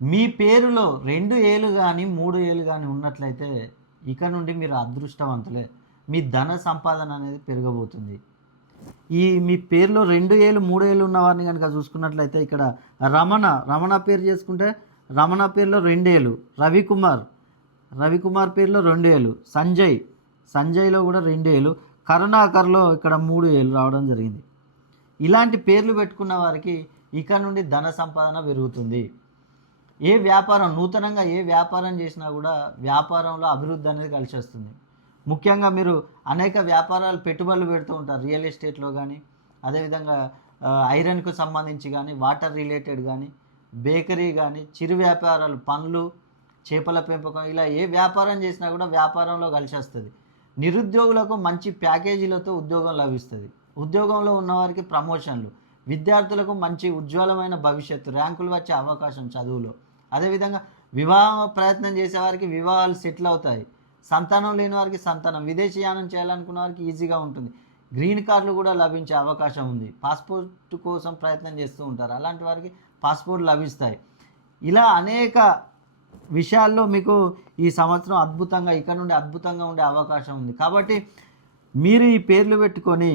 మీ పేరులో 2 ఏలు గాని, 3 ఏలు గాని ఉన్నట్లయితే ఇక నుండి మీరు అదృష్టవంతులే. మీ ధన సంపాదన అనేది పెరగబోతుంది. ఈ మీ పేరులో 2 ఏలు, 3 ఏలు ఉన్నవారిని గనుక చూసుకున్నట్లయితే ఇక్కడ రమణ పేరు చేసుకుంటే రమణ పేరులో 2 ఏలు. రవికుమార్ పేరులో 2 ఏలు. సంజయ్‌లో కూడా 2 ఏలు. కరుణాకర్‌లో ఇక్కడ 3 ఏలు రావడం జరిగింది. ఇలాంటి పేర్లు పెట్టుకున్న వారికి ఇక నుండి ధన సంపాదన పెరుగుతుంది. నూతనంగా ఏ వ్యాపారం చేసినా కూడా వ్యాపారంలో అభివృద్ధి అనేది కలిసి వస్తుంది. ముఖ్యంగా మీరు అనేక వ్యాపారాలు పెట్టుబడులు పెడుతూ ఉంటారు. రియల్ ఎస్టేట్లో కానీ, అదేవిధంగా ఐరన్కు సంబంధించి కానీ, వాటర్ రిలేటెడ్ కానీ, బేకరీ కానీ, చిరు వ్యాపారాలు, పండ్లు, చేపల పెంపకం, ఇలా ఏ వ్యాపారం చేసినా కూడా వ్యాపారంలో కలిసి వస్తుంది. నిరుద్యోగులకు మంచి ప్యాకేజీలతో ఉద్యోగం లభిస్తుంది. ఉద్యోగంలో ఉన్నవారికి ప్రమోషన్లు, విద్యార్థులకు మంచి ఉజ్వలమైన భవిష్యత్తు, ర్యాంకులు వచ్చే అవకాశం చదువులో. అదేవిధంగా వివాహ ప్రయత్నం చేసేవారికి వివాహాలు సెటిల్ అవుతాయి. సంతానం లేని వారికి సంతానం, విదేశీయానం చేయాలనుకున్న వారికి ఈజీగా ఉంటుంది. గ్రీన్ కార్డులు కూడా లభించే అవకాశం ఉంది. పాస్పోర్ట్ కోసం ప్రయత్నం చేస్తూ ఉంటారు, అలాంటి వారికి పాస్పోర్ట్ లభిస్తాయి. ఇలా అనేక విషయాల్లో మీకు ఈ సంవత్సరం ఇక నుండి అద్భుతంగా ఉండే అవకాశం ఉంది. కాబట్టి మీరు ఈ పేర్లు పెట్టుకొని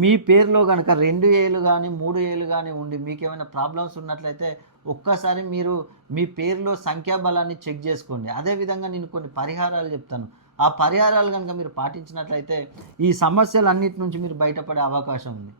మీ పేరులో కనుక 2 ఏలు కానీ, 3 ఏలు కానీ ఉండి మీకు ఏమైనా ప్రాబ్లమ్స్ ఉన్నట్లయితే ఒక్కసారి మీరు మీ పేరులో సంఖ్యాబలాన్ని చెక్ చేసుకోండి. అదేవిధంగా నేను కొన్ని పరిహారాలు చెప్తాను. ఆ పరిహారాలు కనుక మీరు పాటించినట్లయితే ఈ సమస్యలన్నిటి నుంచి మీరు బయటపడే అవకాశం ఉంది.